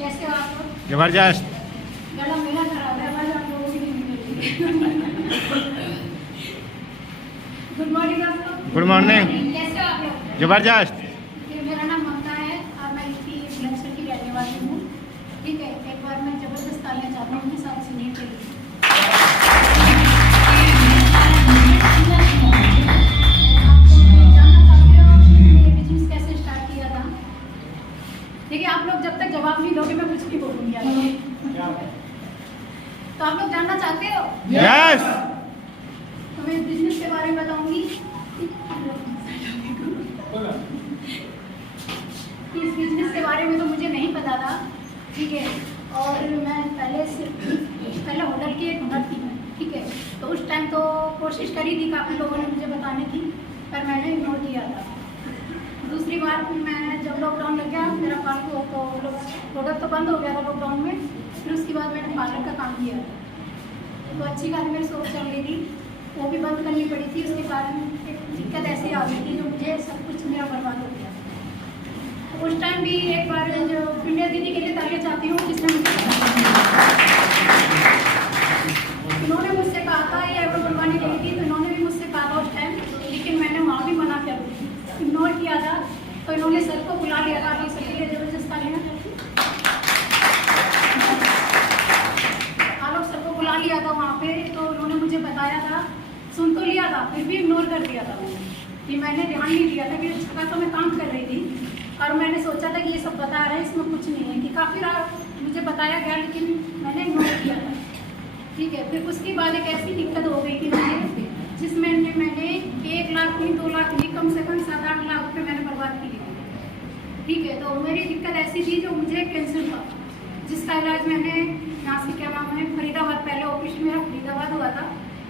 कैसे हो आप लोग? जबरदस्त। गला मेरा खराब है, आवाज आप लोगों की नहीं निकलती। गुड मॉर्निंग आप लोग। Good morning. कैसे हो आप लोग? जबरदस्त। मेरा नाम ममता है और मैं यूपी बुलंदशहर की रहने वाली हूँ। ठीक है, एक बार मैं जबरदस्त तालियां चाहता हूँ अपने साथ सुनने के लिए। देखिए, आप लोग जब तक जवाब नहीं दोगे मैं कुछ नहीं बोलूँगी। तो आप लोग जानना चाहते हो? यस। तो मैं इस बिजनेस के बारे में बताऊंगी। इस बिजनेस के बारे में तो मुझे नहीं पता था, ठीक है। और मैं पहले होटल की एक हुनर थी, ठीक है। तो उस टाइम तो कोशिश करी थी काफ़ी लोगों ने मुझे बताने की, पर मैंने इग्नोर किया था। दूसरी बार मैं जब लॉकडाउन लग गया मेरा होटल तो बंद हो गया था लॉकडाउन में, फिर उसके बाद मैंने पार्लर का काम किया। तो अच्छी खासी मेरी सोच चल रही थी, वो भी बंद करनी पड़ी थी। उसके कारण एक दिक्कत ऐसी आ गई थी जो मुझे सब कुछ मेरा बर्बाद हो गया। तो उस टाइम भी एक बार जो पिंडिया दीदी के लिए तालियां चाहती हूँ, जिसने मुझे इन्होंने मुझसे कहा था ये आईब्रो बनवाने के लिए थी, तो इन्होंने भी मुझसे कहा था उस टाइम, लेकिन मैंने वहाँ भी मना कर इग्नोर किया था। तो इन्होंने सर को बुला लिया था, आप सबके लिए जबरदस्त तालियां। आलोक सर को बुला लिया था वहाँ पे, तो उन्होंने मुझे बताया था, सुन तो लिया था, फिर भी इग्नोर कर दिया था मैंने, कि मैंने ध्यान नहीं दिया था कि जगह तो मैं काम कर रही थी और मैंने सोचा था कि ये सब बता रहे हैं इसमें कुछ नहीं है, कि काफ़ी रात मुझे बताया गया लेकिन मैंने इग्नोर किया था, ठीक है। फिर उसके बाद एक ऐसी दिक्कत हो गई थी मुझे, जिसमें मैंने 1 लाख नहीं 2 लाख नहीं, कम से कम 7-8 लाख रुपये मैंने बर्बाद किए, ठीक है। तो मेरी दिक्कत ऐसी थी जो मुझे कैंसर था, जिसका इलाज मैंने यहाँ से क्या नाम है फरीदाबाद, पहले ऑपरेशन मेरा फरीदाबाद हुआ था,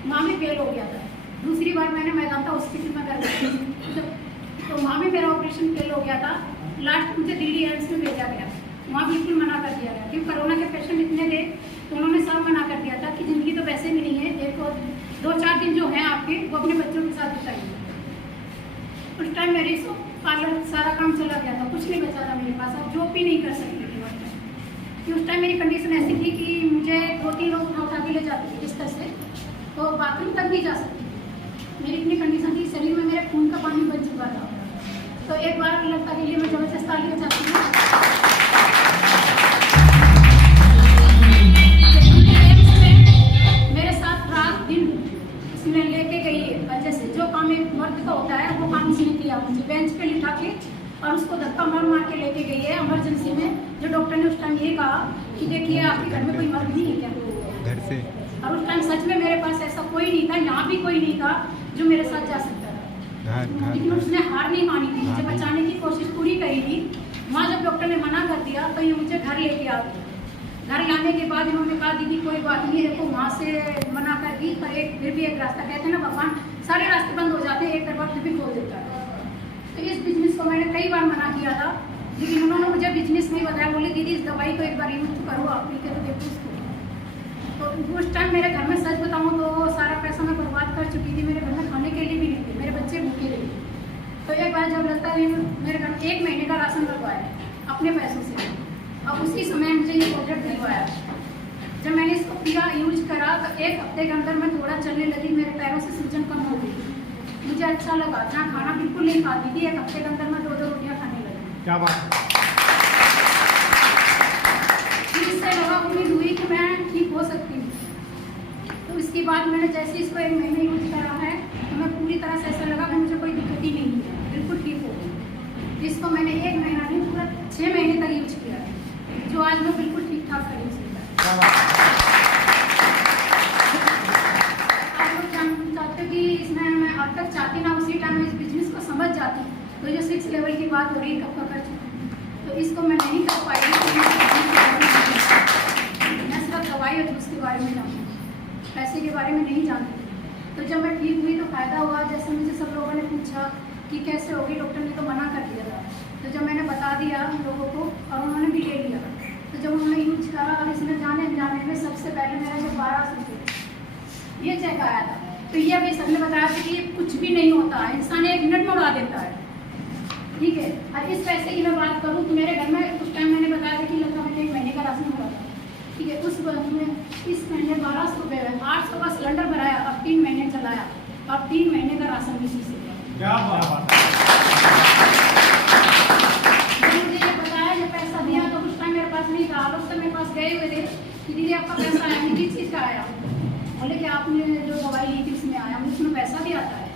वहाँ भी फेल हो गया था। दूसरी बार मैंने मैदांता हॉस्पिटल में कर दिया, तो वहाँ भी मेरा ऑपरेशन फेल हो गया था। लास्ट मुझे दिल्ली एम्स में भेजा गया, वहाँ बिल्कुल मना कर दिया गया, क्योंकि कोरोना के पेशेंट इतने थे तो उन्होंने सब मना कर दिया था कि ज़िंदगी तो वैसे भी नहीं है, एक और 2-4 दिन जो है आपके वो अपने बच्चों के साथ बिताइए। उस टाइम मेरी पार्लर सारा काम चला गया था, कुछ नहीं बचा था मेरे पास, अब जॉब भी नहीं कर सकती थी कि उस टाइम मेरी कंडीशन ऐसी थी कि मुझे 2-3 लोग उठा के ले जाते थे बिस्तर से, तो बाथरूम तक नहीं जा सकती। मेरी इतनी कंडीशन थी, शरीर में मेरे खून का पानी बन चुका था। तो एक बार लगता के लिए मैं जबरदस्त तालियां चाहती हूँ। मेरे साथ रात दिन इसने लेके गई है, जैसे जो काम एक मर्द का होता है वो काम इसने किया, मुझे बेंच पे लिटा के और उसको धक्का मार मार के लेके गई है इमरजेंसी में। जो डॉक्टर ने उस टाइम ये कहा कि देखिए आपके घर में कोई मर्द नहीं है क्या घर से, और उस टाइम सच में मेरे पास ऐसा कोई नहीं था, यहाँ भी कोई नहीं था जो मेरे साथ जा सकता था, लेकिन उसने हार नहीं मानी थी, मुझे बचाने की कोशिश पूरी करी थी। वहाँ जब डॉक्टर ने मना कर दिया तो ये मुझे घर लेके आ गई। घर लाने के बाद इन्होंने कहा दीदी कोई बात नहीं है, तो वहाँ से मना कर दी, पर फिर भी एक रास्ता, कहते हैं ना भगवान सारे रास्ते बंद हो जाते हैं, एक दरबार फिर भी खोल देता है। तो इस बिजनेस को मैंने कई बार मना किया था, लेकिन उन्होंने मुझे बिजनेस नहीं बताया, बोले दीदी इस दवाई को एक बार यूज करो आप, पी के तो देखो उसको। तो उस टाइम मेरे घर में सच बताऊँ तो सारा पैसा मैं बर्बाद कर चुकी थी, मेरे घर में खाने के लिए भी नहीं थे, मेरे बच्चे भूखे रहे। तो एक बार जब लगता है मेरे घर में 1 महीने का राशन लगवाया अपने पैसों से, अब उसी समय मुझे ये प्रोडक्ट दिलवाया। जब मैंने इसको पिया यूज करा तो 1 हफ्ते के अंदर मैं थोड़ा चलने लगी, मेरे पैरों से सूजन कम हो गई, मुझे अच्छा लगा। जहाँ खाना बिल्कुल नहीं खाती थी, 1 हफ्ते के अंदर मैं 2-2 रोटियाँ खाने लगी। क्या बात। फिर इससे लगा उम्मीद हुई कि मैं ठीक हो सकती हूँ। तो इसके बाद मैंने जैसे इसको 1 महीने यूज करा है तो मैं पूरी तरह से ऐसा लगा कि मुझे कोई दिक्कत ही नहीं है, बिल्कुल ठीक हो गई। इसको मैंने 1 महीना नहीं पूरा 6 महीने तक यूज किया है, जो आज मैं बिल्कुल ठीक ठाक कर यूज किया। आप लोग चाहते हो कि इसमें मैं अब तक चाहती ना उसी टाइम इस बिजनेस को समझ जाती, तो जो 6 लेवल की बात हो रही है कब का कर चुकी, तो इसको मैं नहीं कर पाई। मैं सिर्फ दवाई और जूस के बारे में जानती हूँ, पैसे के बारे में नहीं जानती। तो जब मैं ठीक हुई तो फ़ायदा हुआ, जैसे मुझे सब लोगों ने पूछा कि कैसे होगी, डॉक्टर ने तो मना कर दिया था, तो जब मैंने बता दिया लोगों को और उन्होंने भी ले लिया, तो जब उन्होंने यूज करा और इसमें जाने अनजाने में सबसे पहले मेरा जो 1200 ये चेक आया था, तो ये अभी सबने बताया था कि ये कुछ भी नहीं होता, इंसान 1 मिनट में उड़ा देता है, ठीक है। और इस पैसे की मैं बात करूँ तो मेरे घर में उस टाइम मैंने बताया था कि लगभग 1 महीने इस महीने 1200 रुपये है, 800 का सिलेंडर भराया और 3 महीने चलाया और 3 महीने का राशन भी इसी से लिया। क्या बात है। जब मुझे ये बताया ये पैसा दिया तो उस टाइम मेरे पास नहीं था, और उस समय मेरे पास गए हुए थे कि दीदी आपका पैसा आया, किस चीज़ का आया? बोले कि आपने जो दवाई ली थी उसमें आया, मुझे उसमें पैसा भी आता है।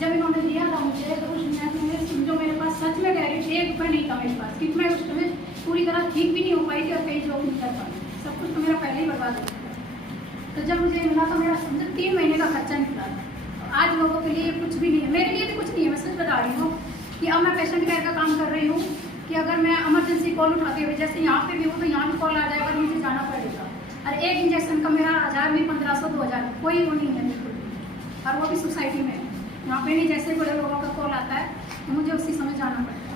जब इन्होंने दिया था मुझे तो उसमें जो मेरे पास सच में कह रही थी 1 रुपये नहीं था मेरे पास, क्योंकि मैं उस समय पूरी तरह ठीक भी नहीं हो पाई थी और कहीं जॉब नहीं कर पाई, सब कुछ तो मेरा पहले ही बर्बाद हो गया था। तो जब मुझे मिला तो मेरा समझो 3 महीने का खर्चा निकला था। आज लोगों के लिए कुछ भी नहीं है, मेरे लिए भी कुछ नहीं है। मैं सच बता रही हूँ कि अब मैं पेशेंट केयर का काम कर रही हूँ कि अगर मैं इमरजेंसी कॉल उठाते हुए जैसे यहाँ पे भी हूँ तो यहाँ भी कॉल आ जाएगा तो मुझे जाना पड़ेगा, और एक इंजेक्शन का मेरा 1000 में 1500 2000 कोई वो नहीं है बिल्कुल भी, और वो भी सोसाइटी में यहाँ पे नहीं। जैसे बड़े लोगों का कॉल आता है तो मुझे उसी समय जाना पड़ता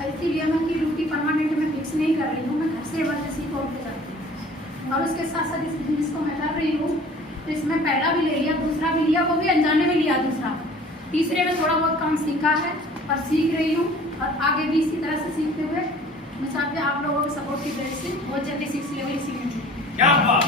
है, इसीलिए मैं की ड्यूटी परमानेंट में फिक्स नहीं कर रही हूँ, मैं घर से इमरजेंसी कॉल पे जाती हूँ। और उसके साथ साथ इस बिजनेस को मैं कर रही हूँ तो इसमें पहला भी ले लिया, दूसरा भी लिया, वो भी अनजाने में लिया दूसरा, तीसरे में थोड़ा बहुत काम सीखा है और सीख रही हूँ, और आगे भी इसी तरह से सीखते हुए मैं चाहती हूँ आप लोगों के सपोर्ट की वजह से बहुत जल्दी 6 लेवल सीखेंगे। क्या बात।